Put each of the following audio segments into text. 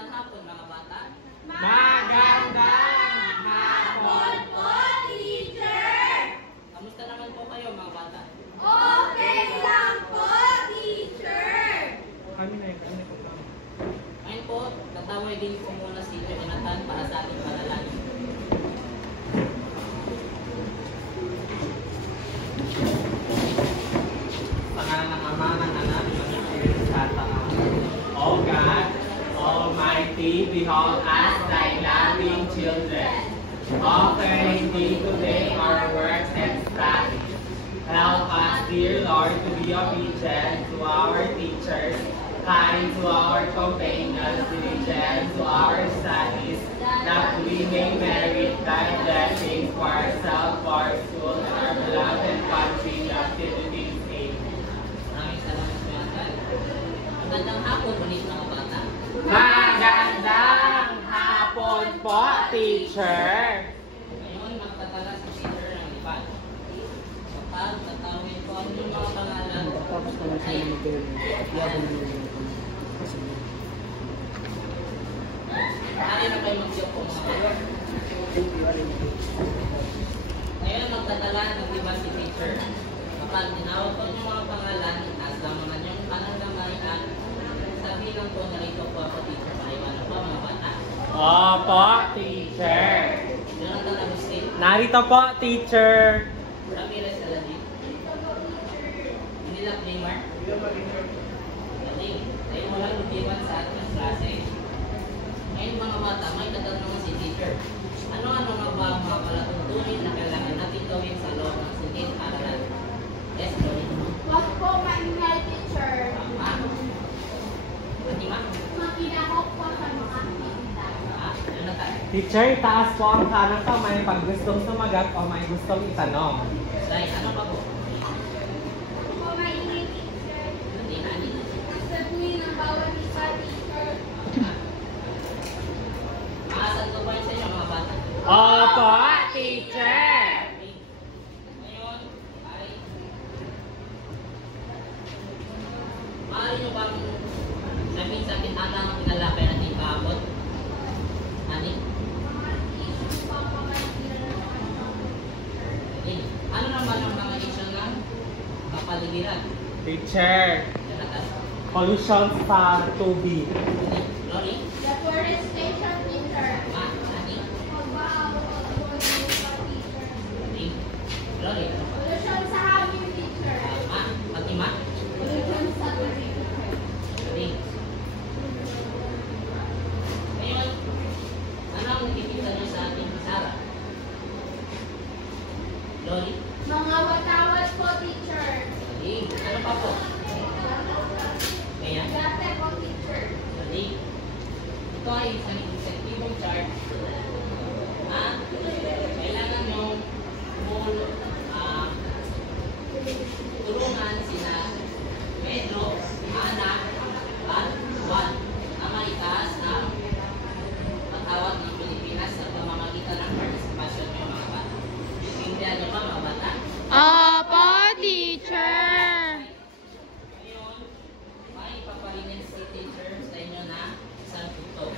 Magandang hapon mga bata. Magandang hapon po, teacher! Kamusta naman po kayo mga bata? Okay lang po, teacher! Ngayon po, tatawagin ko muna si Jonathan para sa ating panalangin. Pangalan ng Ama, ng Anak, ng Espiritu Santo. O God, Almighty, behold us, thy loving children, offering thee today our works and studies. Help us, dear Lord, to be obedient to our teachers, kind to our companions, diligent to our studies, that we may merit thy blessings for ourselves, for our school, and our beloved country, activities. Amen. Maraming salamat po yan. Magandang hapon ulit mga bata. Magandang hapon po, teacher! Ngayon, magtatala si teacher ng lipan. Kapag tatawin ko ang inyong mga pangalan, ay maaari na kayo mag-siyok po mga kayo. Ngayon, magtatala ng liban si teacher. Kapag tinawag ko yung mga pangalan, nasa naman yung pananamaian, sabihin lang po, narito po ako teacher. Maiwanan po mga bata. Opo, teacher! Jonathan Agustin, Narito po, teacher! Ramirez Aladin, Manila Primar, Galing, tayo mo lang lumiwan sa ating klase. Ngayon mga bata, may tatanungan si teacher. Ano-ano nga ba ang mga palatuntunin na kailangan natin gawin sa loob ng sundin aralan? Yes, Lori. Wag po maingay, teacher. Tama. Fatima? Makinahok po sa mga aktividad. Jonathan? Teacher, taas po ang kanang kamay pag gustong sumagat o may gustong itanong. Sai, ano pa po? Wag po maingay, teacher. Hindi na, hindi na. Sabuhin ang bawat isa, teacher. Maasan ko pa yun sa inyo mga bata. Opo, teacher! Ngayon, ay maaari nyo bang sabihin sa akin ata ang pinalakay natin kahapon? Ani? Ano naman ang mga isyu ng kapaligiran? Teacher, Jonathan? pollution sa tubig. Lori? Deforestation, teacher. Ma? Ani? Pagbahaw o teacher. Lori? Lori? Ano pa? Pollution sa hangin, teacher. Ma? Fatima? Pollution sa tubig. Lori? Ngayon, ano ang nakikita niyo sa ating Sara? Lori? Mga watawat po, teacher. Lori? Ano pa po? Kaya? Dati po, teacher. Lori? Ito ay isang insektibong chart. Kailangan nyo tulungan sina Pedro, Ana, at Juan na maitaas ng patawag ng Pilipinas sa pamamagitan ng partisipasyon ng mga bata. Intindihan nyo ba mga bata? Opo, teacher. Ngayon, may paparinig si teacher sa inyo na isang tuto.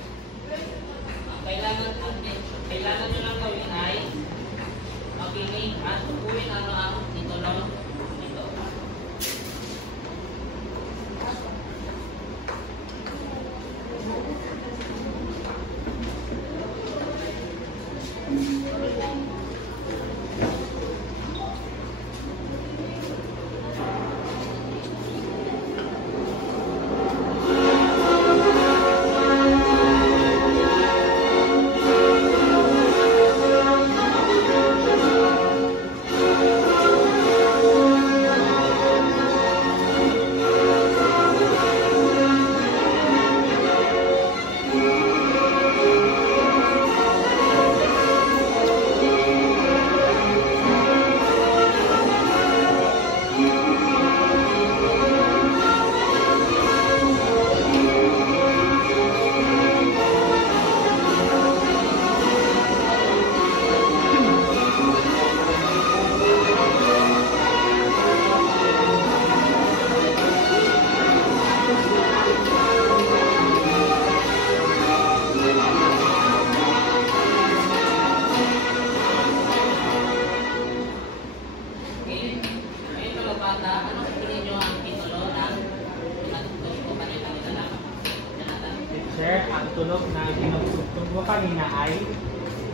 teacher, ang tunog na tinutugtog mo kanina ay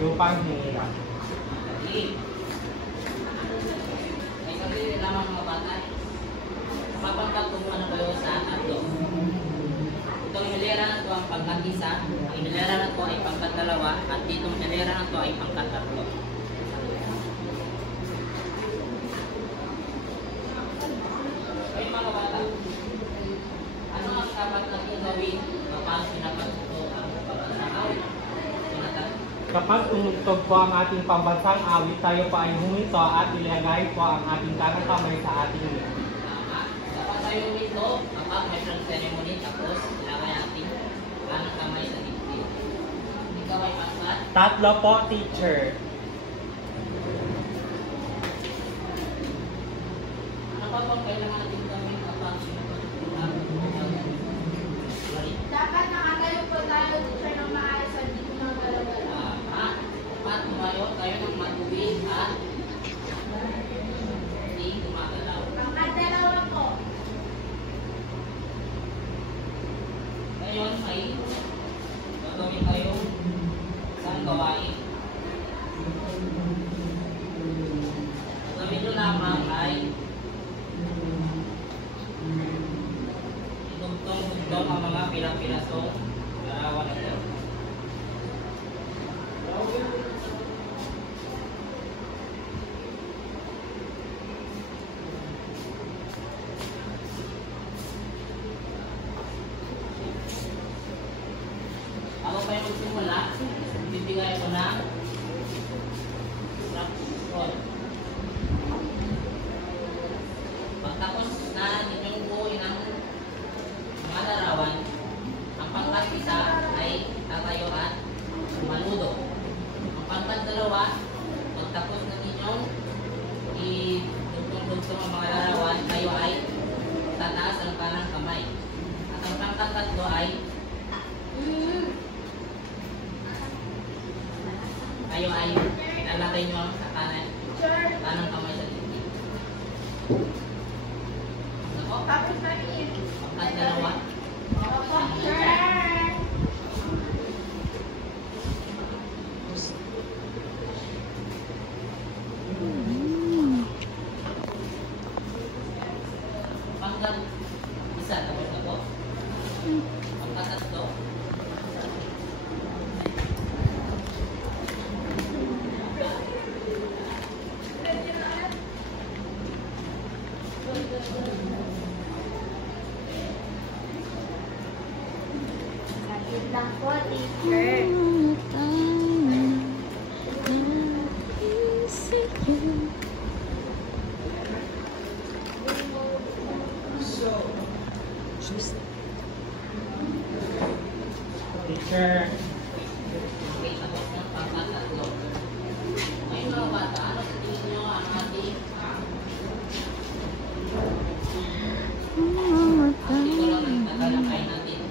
lupang hinirang. Sige. May sabi lamang mga bata. Mapagkatong ano kayo sa tatlo. Itong hilera na ito ang pangkat-isa, ang hilera na ito ay pangkat-dalawa, at itong hilera na ito ay pangkat-tatlo. Kayo mga bata, ano ang dapat natin gawin kapag pinapatuto ang pambansang awit? Jonathan? Kapag tumugtog po ang ating pambansang awit, tayo po ay huminto at ilagay po ang ating kanang kamay sa ating lips. Tama. Dapat tayo dito, kapag may front ceremony, tapos ilagay ating kanang kamay sa dibdib. Ikaw ay pangkat. Tatlo po, teacher. Ano pa bang kailangan natin gawin kapag pinapatuto ang pambansang awit? Dapat nakatayo po tayo, teacher, ng maayos at hindi ng galaw-galaw. Dapat tumayo tayo ng matubig at hindi gumagalaw. Pangkat-dalawa po. Ngayon ay gagawin tayo isang gawain. Gagawin nyo lamang ay itugtong ang mga pilang-pilasong larawan nito. Ako pa yung magsimula, bibigay ko ng instruction. Pagtapos na ninyong buuin ang mga larawan, ang pangkat-isa ay tatayo at manudo. Ang pangkat-dalawa, pagtapos na ninyong idugtong-dugtong ang mga larawan, kayo ay tataas ang kanang kamay. At ang pangkat-tatlo ay kayo ay ilalagay nyo sa kanang kamay sa dibdib. Ako, Tapos na yun. pangkat-dalawa. Opo, teacher. Pangkat-isa, tapos na po. Pangkat-tatlo. Sakit lang po, teacher. Teacher, Okay, tapos ng pangkat-tatlo. Ngayon mga bata, ano sa tingin nyo ang ating dito lang ang tatalakay natin.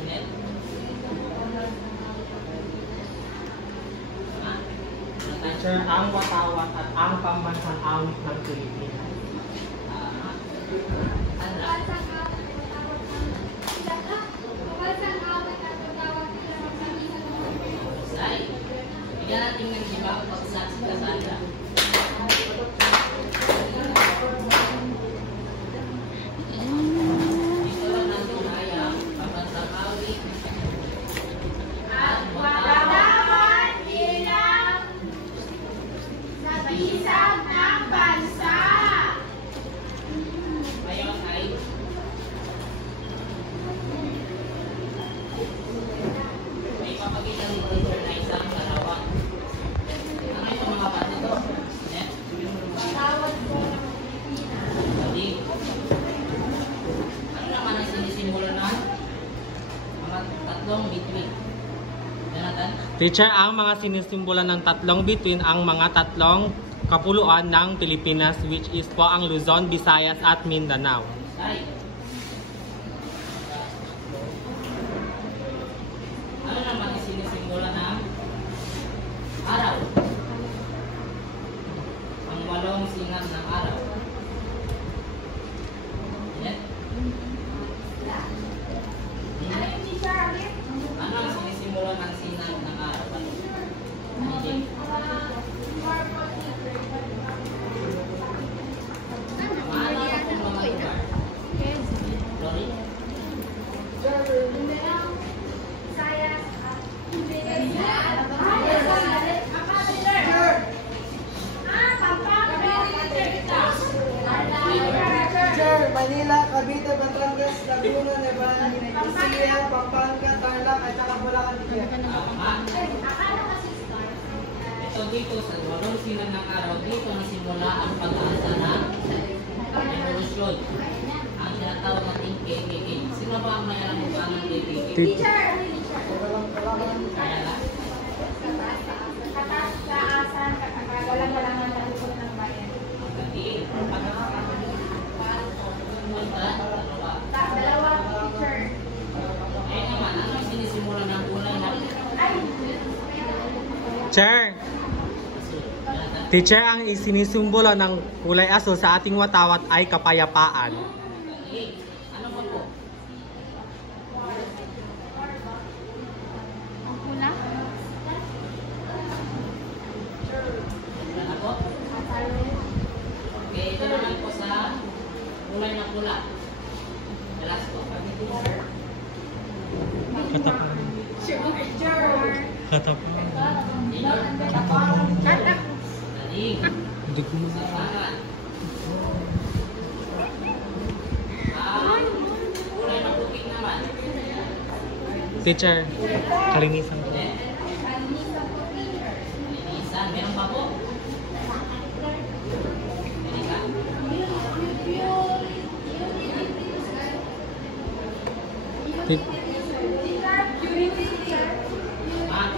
Inet? Ha? teacher, ang watawat at ang pambansang awit ng Pilipinas. Sandra? Sai. Bigyan natin ng ibang pagsaksi ka, Sandra. Dito lang natin ay ang pambansang awit at Watawat bilang nabisag ng bansa. ngayon ay may papakita ni teacher na isang larawan. Ano ito mga bata ito? Net? Watawat po ng Pilipinas. Mali. Ano naman ang sinisimbolo ng mga tatlong bituin? Jonathan? Teacher, ang mga sinisimbolan ng tatlong bituin ang mga tatlong kapuluan ng Pilipinas, which is po ang Luzon, Visayas at Mindanao. Sai. Ano naman ang sinisimbolo ng araw? Ang walong singat ng araw. Net? Ano yung Bisaya, Pampanga, Tarlac, at saka Bulacan. Tama. Akala kasi star. Ito dito sa 8 silang ng araw, dito nasimula ang pag-aasa ng evolusyon. Ang tinatawag nating KKK. Sino ba ang may alam mo ba ng KKK? Teacher! Kaya lang. Kataasan, kagalang-galangan ng lupot ng bayan. Hindi. Dalawang teacher. Ayun naman, ano ang sinisimula ng kulay na Ay! Teacher, teacher, ang isinisimbolo ng kulay aso sa ating watawat ay kapayapaan. Ano ba po? Ang pula? Ano po? Okay, ito naman po sa kulay na pula. Last po. Katapang. Katapang. Daling. Hindi ko Sasaran. Ang kulay na putik naman. Teacher, kalinisan ko. Linisan. Meron pa po? Linisan. Ah.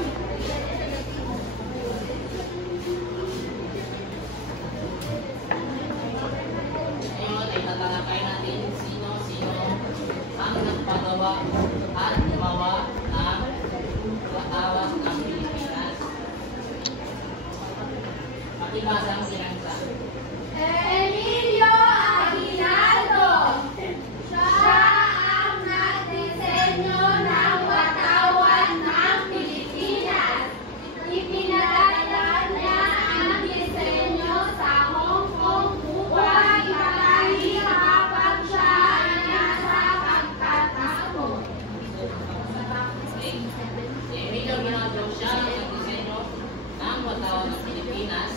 Ngayon ay tatalakay natin sino-sino ang nagpagawa at gumawa ng watawat ng Pilipinas. Pakibasa ang sinangsa. Emilio Aguinaldo. Siya ang nagdisenyo ng watawat ng Pilipinas. Ipinadala niya ang disenyo sa Hong Kong upang ipatahi kapag siya ay nasa pagtatapos. Si Emilio Aguinaldo siya ang nagdisenyo ng watawat ng Pilipinas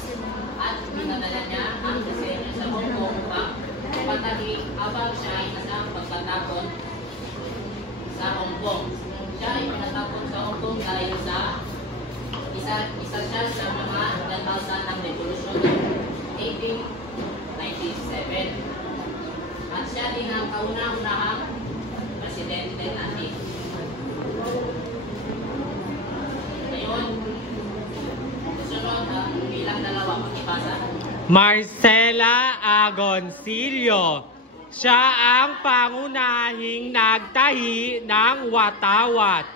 at pinadala niya ang disenyo sa Hong Kong upang ipatahi habang siya ay nasa pagtatapon sa Hong Kong. Siya ay pinatapon sa Hong Kong dahil sa isa siya sa mga nagdalsa ng revolusyon ng 1897. At siya din ang kauna-unahang presidente natin. Ngayon, susunod ang bilang dalawa, makibasa. Marcela Agoncillo. Siya ang pangunahing nagtahi ng watawat.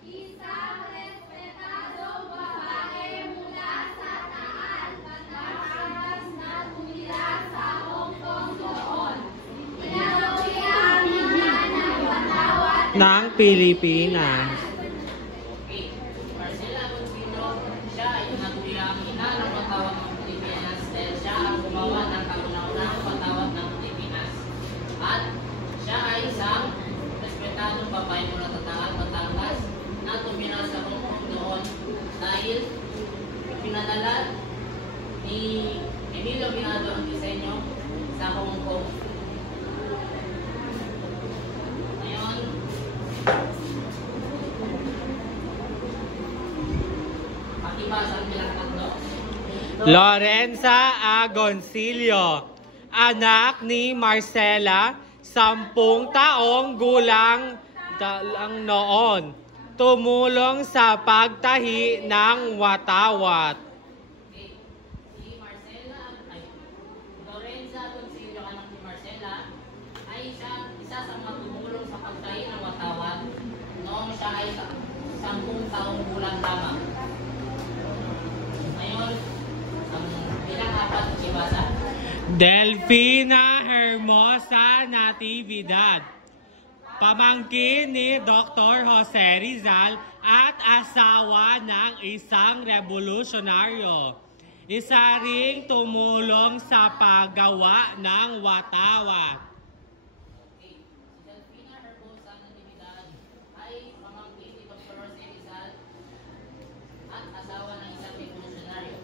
Isang respetadong babae mula sa Taal, Batangas na tumira sa Hong Kong noon. Inawian niya ng watawat Ng Pilipinas. Okay. Marcela Agoncillo, siya ay nagbilang ina ng watawat ng Pilipinas dahil siya ang gumawa ng kauna-unahang watawat ng Pilipinas. At siya ay isang respetadong babae mula sa Taal, Batangas na tumira sa Hong Kong noon dahil pinadala ni Emilio Aguinaldo ang disenyo sa Hong Kong. Ngayon, pakibasa ang bilang tatlo. Lorenza Agoncillo. Anak ni Marcela, 10 taong gulang lang noon. Tumulong sa pagtahi ng watawat. Okay. Si Marcela, Lorenza Agoncillo, anak ni Marcela, ay isa sa mga tumulong sa pagtahi ng watawat noong siya ay 10 taong gulang lamang. Ngayon, ang bilang apat, ibasa. Delfina Hermosa Natividad. Pamangkin ni Dr. Jose Rizal at asawa ng isang revolusyonaryo. Isa ring tumulong sa paggawa ng watawat. Okay. Si Delfina Hermosa Natividad ay pamangkin ni Dr. Jose Rizal at asawa ng isang revolusyonaryo.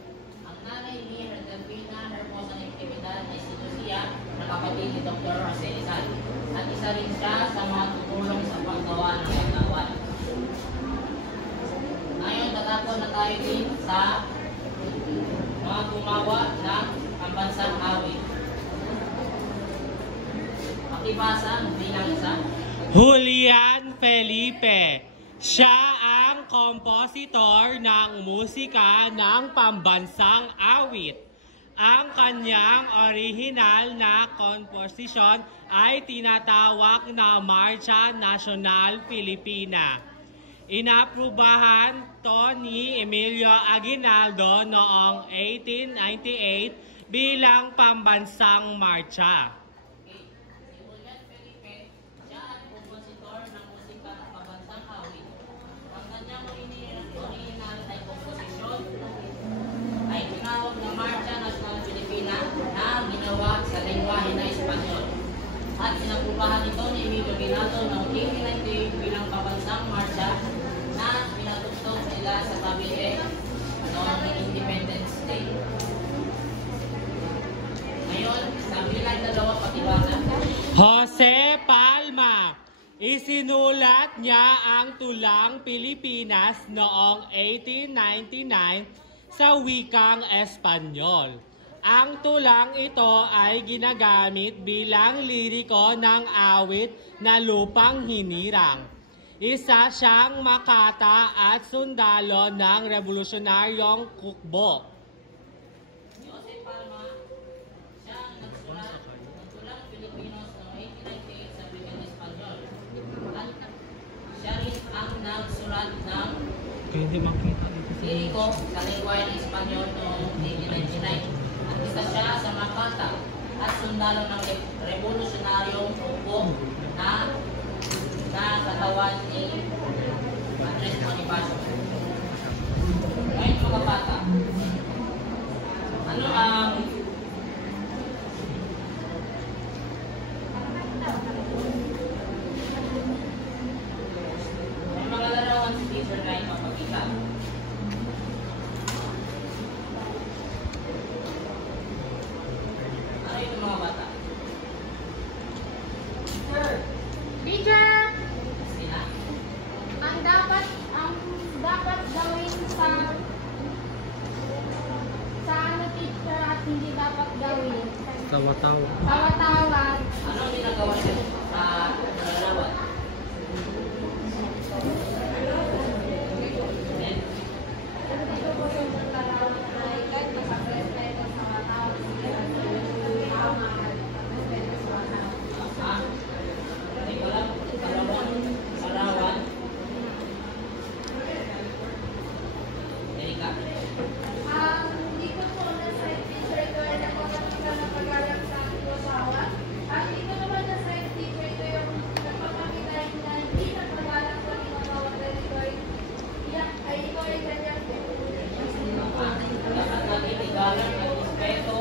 Ang nanay ni Delfina Hermosa Natividad ay si Lucia na kapatid ni Dr. Jose Rizal. At isa rin siya sa mga tumulong sa paggawa ng sa mga gumawa ng pambansang awit. Pakibasa bilang isa. Julian Felipe. Siya ang kompositor ng musika ng pambansang awit. Ang kanyang orihinal na komposisyon ay tinatawag na Marcha Nacional Filipina. Inaprubahan to ni Emilio Aguinaldo noong 1898 bilang pambansang marcha. Si Julian Felipe, siya ang kompositor ng musika ng pambansang awit. Ang kanyang original na komposisyon ay tinawag na Marcha Nacional Filipina na ginawa sa lengguwahe na Espanyol. At sinaprubahan ito ni Emilio Aguinaldo noong 1898 bilang pambansang marcha na pinatugtog nila sa Cavite noong Independence Day. Ngayon, sa bilang dalawa patibasa. Jose Palma. Isinulat niya ang Tulang Pilipinas noong 1899 sa wikang Espanyol. Ang tulang ito ay ginagamit bilang liriko ng awit na Lupang Hinirang. Isa siyang makata at sundalo ng revolusyonaryong Hukbo. Jose Palma, siya ang nagsulat ng Tulang Pilipinos noong 1898 sa wikang Espanyol. At siya rin ang nagsulat ng liriko sa lengguwahe ng Espanyol noong 1899. At isa siya sa makata at sundalo ng revolusyonaryong Hukbo na katawan ni Andres Bonifacio. Ngayon mga bata, ano ang may mga larawan si teacher na ipapakita. Ano yung mga bata? Teacher, Sina? ang dapat gawin sa ano teacher at hindi dapat gawin sa watawat. Ano ang ginagawa niyo sa larawan? Then, Dito po yung larawan ay kahit nakapress tayo sa watawat, hindi natin tama sa watawat. Hindi ko lang, larawan. Erika? Hindi ko po na side teacher ito ay napakita na pag-alap sa aking watawat. At dito naman na side teacher ito yung napapakita na hindi na pag-alap sa aking watawat dahil ito ay kanyang Dapat natin igalang at respeto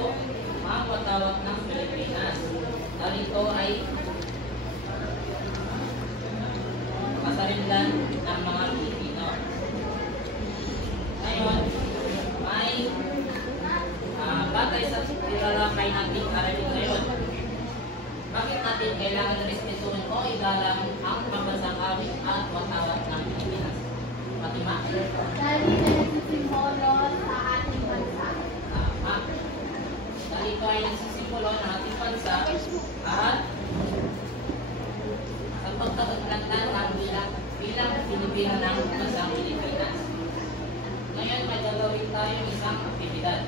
ang watawat ng Pilipinas. Dahil ito ay kasarinlan ng mga Pilipino. Ngayon, may batay sa tilalakay natin aralin ngayon. Bakit natin kailangan respetuhin o igalang ang pambansang awit at watawat ng Pilipinas? Fatima? dahil ito ay nagsisimbolo sa ating bansa. Tama. Dahil ito ay nagsisimbolo ng ating bansa at sa pagkakaglandan ng bilang Pilipino ng bansang Pilipinas. Ngayon may gagawin tayong isang aktibidad.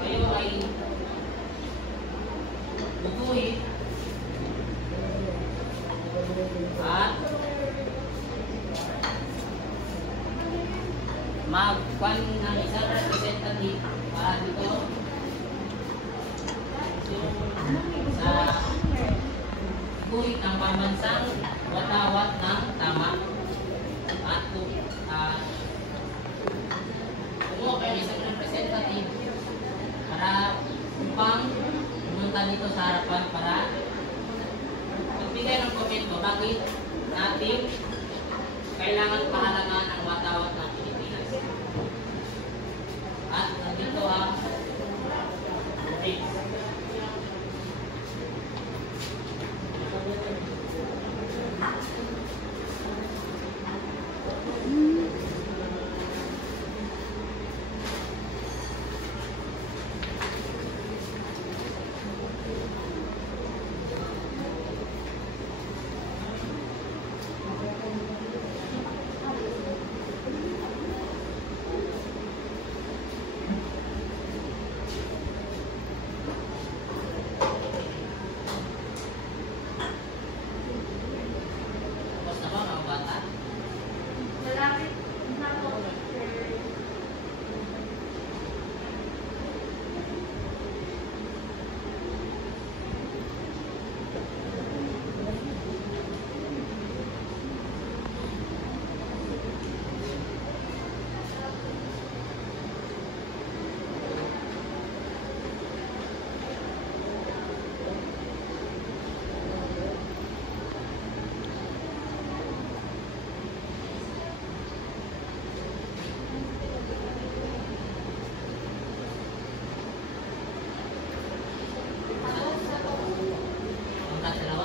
Kayo ay bubuhin at magkuhan ng isang representative para dito sa guhit ng pambansang watawat ng tama at kumuha kayo ng isang representative para upang pumunta dito sa harapan para magbigay ng komento bakit natin kailangan pahalangan ang watawat ng Pilipinas. At nandito ang rubrics.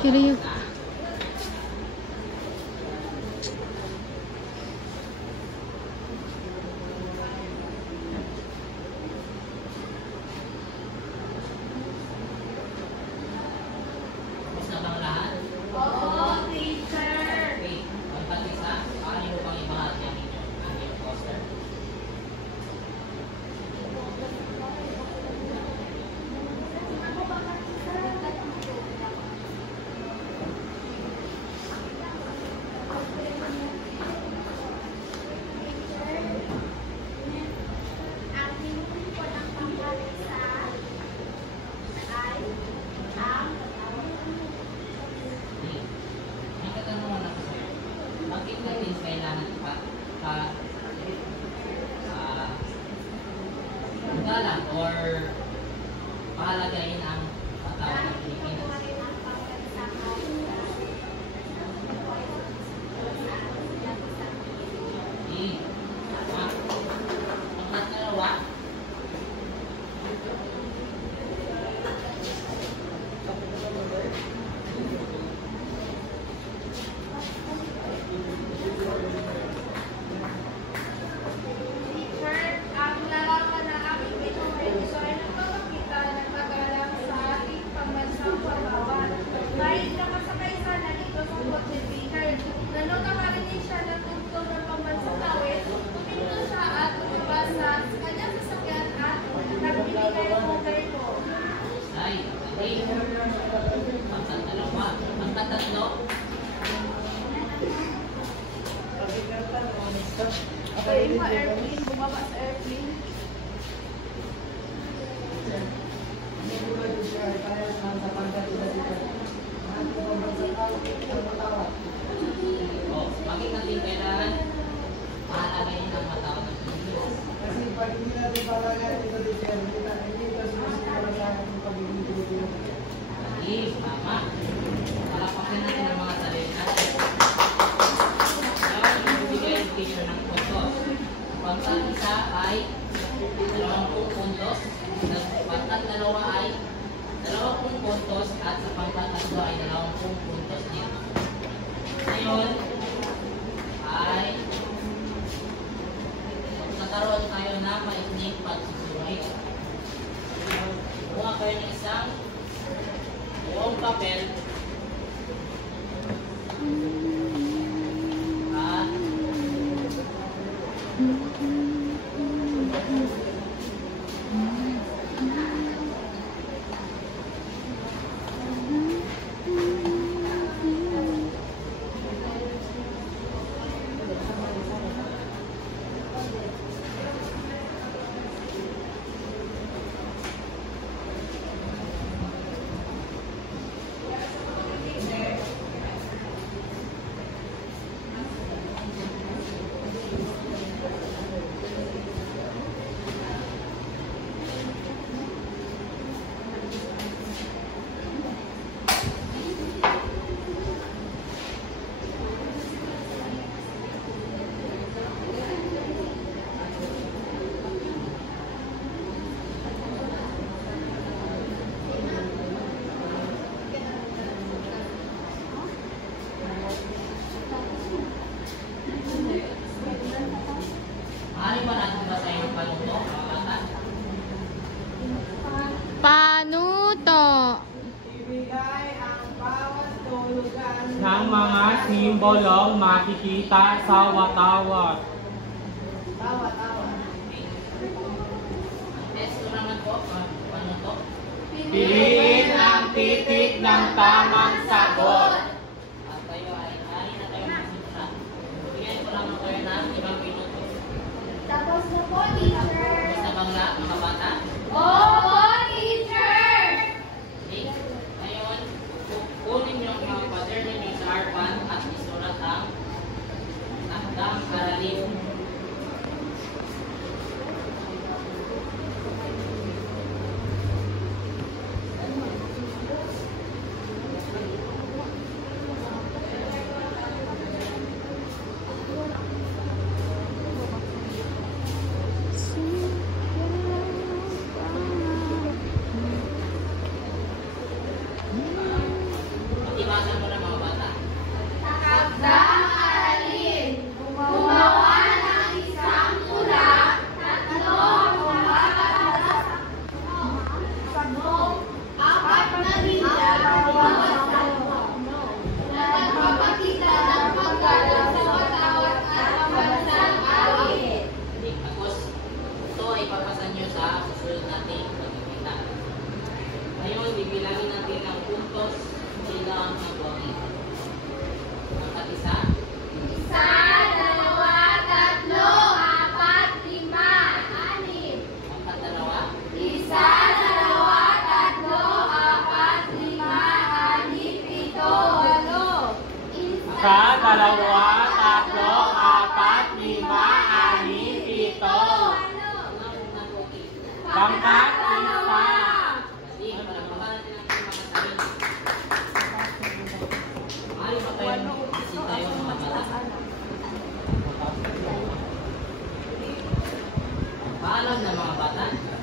Kiriyo. Tapos na bang lahat? Oo, teacher. Okay. Pagkat isa, paano mo bang ibahagi ang inyong poster? Ang tinutuloy ko ng pangkalisa ay ang Okay. May katanungan ako sa'yo. Bakit natin kailangan galang or pahalagayin ang patawag ng Pilipinas? Okay. Ang dalawa, Teacher, ang larawan na aming pinumento ay nagpapakita ng paggalang sa ating pambansang paggawan. Dahil nakasakay sana dito sa kotse speaker, na nung nakarinig siya ng tugtog ng pambansang awit, puminto siya at lumabas sa kanyang sasakyan at nagbibigay ng gobyerno. ay, okay. Pangkatalawa. Pangkatatlo, Okay, yung airplane, bumaba sa airplane. bakit natin kailangan pahalagayin ang matawag ng Pilipinas? Kasi pag hindi natin palayan ito dito, hindi ito sumusunod sa ating pagiging Pilipino. Yes, tama. Palapakin natin ang mga sarili natin. Kaya ibibigay ang teacher ng puntos. Pagkat isa ay 20 puntos. Pagkat dalawa ay 20 puntos. At sa pagkat tatlo ay 20 puntos din. Ngayon ay magkakaroon tayo ng maikling pagsusulit. Kumuha kayo ng isang buong papel at maaari ba natin basahin yung panuto, mga bata? Panuto. Ibigay ang bawat tulugan ng mga simbolong makikita sa watawat. tawa-tawa. Ang testo naman po, panuto. Piliin ang titik ng tamang sagot. At kayo ay ari na kayo magsimula. Bigyan ko lamang kayo ng 5 minuto. Tapos na po, teacher. Basta bang lahat, mga bata? Oo, teacher. Okay. Ngayon, kunin niyo ang mga pader ninyo sa harapan at isulat ang takdang aralin. Isa, dalawa, tatlo, apat, lima, anim, pito. Pangkat, isa. Sige, palagpakan natin ang mga sarili. Maaari ba tayong isin tayo ng mga bata? Paalam na mga bata.